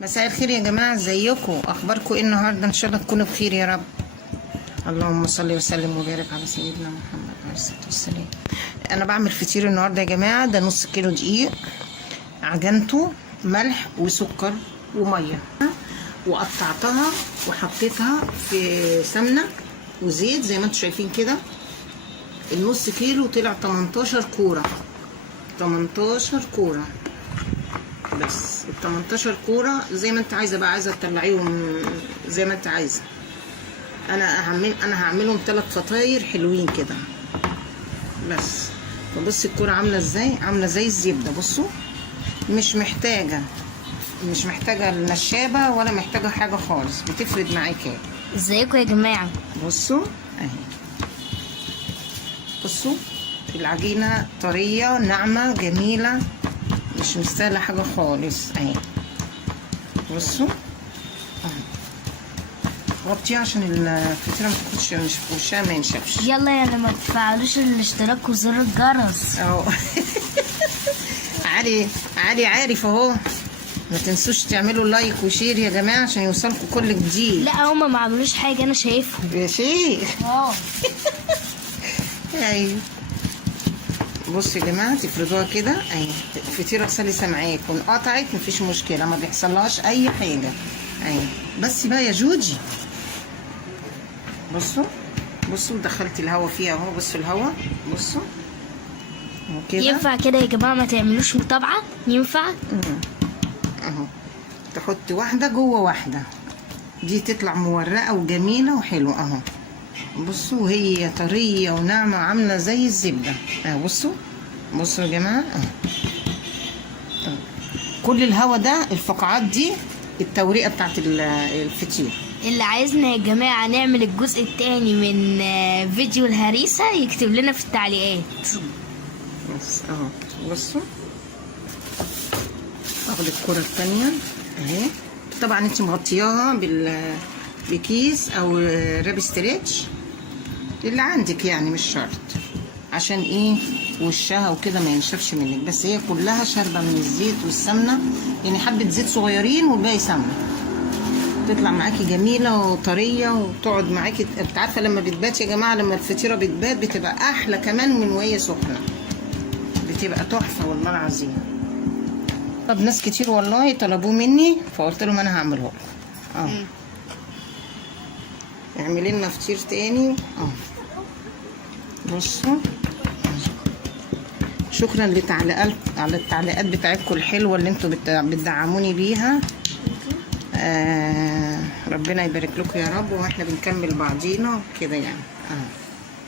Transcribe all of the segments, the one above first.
مساء الخير يا جماعه، ازيكم؟ اخباركم ايه النهارده؟ ان شاء الله تكونوا بخير يا رب. اللهم صل وسلم وبارك على سيدنا محمد عليه الصلاه والسلام. انا بعمل فطير النهارده يا جماعه. ده نص كيلو دقيق، عجنته ملح وسكر وميه، وقطعتها وحطيتها في سمنه وزيت زي ما انتم شايفين كده. النص كيلو طلع 18 كوره، 18 كوره بس. ال 18 كوره زي ما انت عايزه بقى، عايزه تطلعيهم زي ما انت عايزه. انا هعملهم 3 فطاير حلوين كده بس. فبصي الكوره عامله ازاي، عامله زي الزبده. بصوا، مش محتاجه النشابه ولا محتاجه حاجه خالص، بتفرد معاكي. ازيكم يا جماعه؟ بصوا اهي، بصوا العجينه طريه ناعمه جميله، مش مستاهله حاجه خالص اهي. بصوا اهي، غطيها عشان الفطيره ما تاخدش وشها ما ينشفش. يلا يا ما تفعلوش الاشتراك وزر الجرس اهو. علي عارف اهو. ما تنسوش تعملوا لايك وشير يا جماعه عشان يوصلكم كل جديد. لا هما ما عملوش حاجه، انا شايفهم يا شيخ. ايوه بصوا يا جماعه، تفردوها كده اهي. الفطيره سلسه معاكم، قطعت مفيش مشكله، ما بيحصلهاش اي حاجه اهي. بس بقى يا جوجي، بصوا دخلت الهوا فيها اهو. بصوا الهوا، بصوا كده. ينفع كده يا جماعه؟ ما تعملوش متابعه؟ ينفع اهو. تحط واحده جوه واحده، دي تطلع مورقه وجميله وحلوه اهو. بصوا هي طريه وناعمه عامله زي الزبده اهو. بصوا يا جماعه اهو. كل الهوا ده، الفقاعات دي التوريقه بتاعت الفطير. اللي عايزنا يا جماعه نعمل الجزء الثاني من فيديو الهريسه يكتب لنا في التعليقات. بس اهو. بصوا اخد الكرة التانية اهي. طبعا انت مغطياها بكيس او راب ستريتش اللي عندك، يعني مش شرط، عشان ايه وشها وكده ما ينشفش منك. بس هي كلها شاربه من الزيت والسمنه، يعني حبه زيت صغيرين والباقي سمنه. تطلع معاكي جميله وطريه وتقعد معاكي. انت عارفه لما بتبات يا جماعه، لما الفطيره بتبات بتبقى احلى كمان من وهي سخنه، بتبقى تحفه والله العظيم. طب ناس كتير والله طلبوه مني، فقلت لهم انا هعمله لكم. اعملي لنا فطير تاني. بصوا، شكرا على التعليقات بتاعتكم الحلوه اللي انتوا بتدعموني بيها. ربنا يبارك لكم يا رب، واحنا بنكمل بعضينا كده يعني.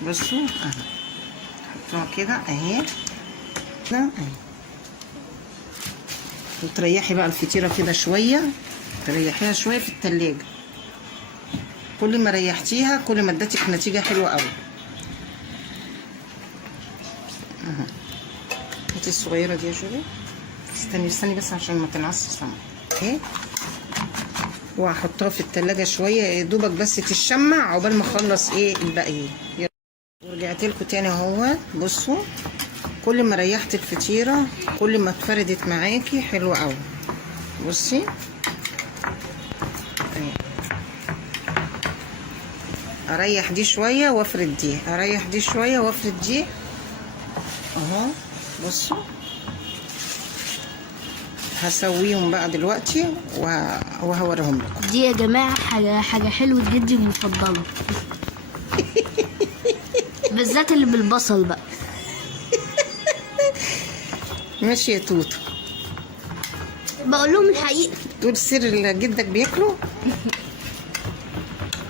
بصوا اهي، حطوها كده اهي. وتريحي بقى الفطيره كده شويه، تريحيها شويه في التلاجة. كل ما ريحتيها كل ما ادتك نتيجه حلوه قوي. هاتي الصغيره دي يا جولي. استني بس عشان ما تنعصش السمنه اهي. وهحطها في التلاجة شويه يا دوبك بس تشمع عقبال ما اخلص ايه الباقي. ورجعت لكم تاني اهو. بصوا كل ما ريحت الفطيره كل ما اتفردت معاكي حلوه قوي. بصي اريح دي شويه وافرد دي، اريح دي شويه وافرد دي اهو. بصوا هسويهم بقى دلوقتي وهوريهم لكم. دي يا جماعه حاجه حلوه جدا مفضله. بالذات اللي بالبصل بقى. ماشي يا توتو، بقول لهم الحقيقه. تقول سر اللي جدك بياكله.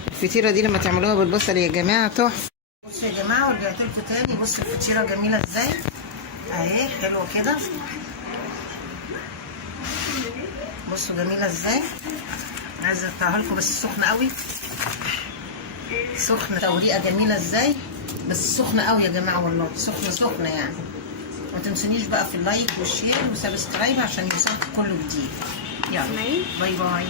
الفطيره دي لما تعملوها بالبصل يا جماعه تحفه. بصوا يا جماعه، ورجعت لكم تاني. بصوا الفطيره جميله ازاي اهي، حلوه كده. بصوا جميله ازاي. عايزه اقطعها لكم بس سخنه قوي، سخنه. توريقه جميله ازاي، بس سخنه قوي يا جماعه والله، سخنه يعني. ما تنسونيش بقى في اللايك والشير وسبسكرايب عشان يوصلكم كل جديد. يلا باي باي.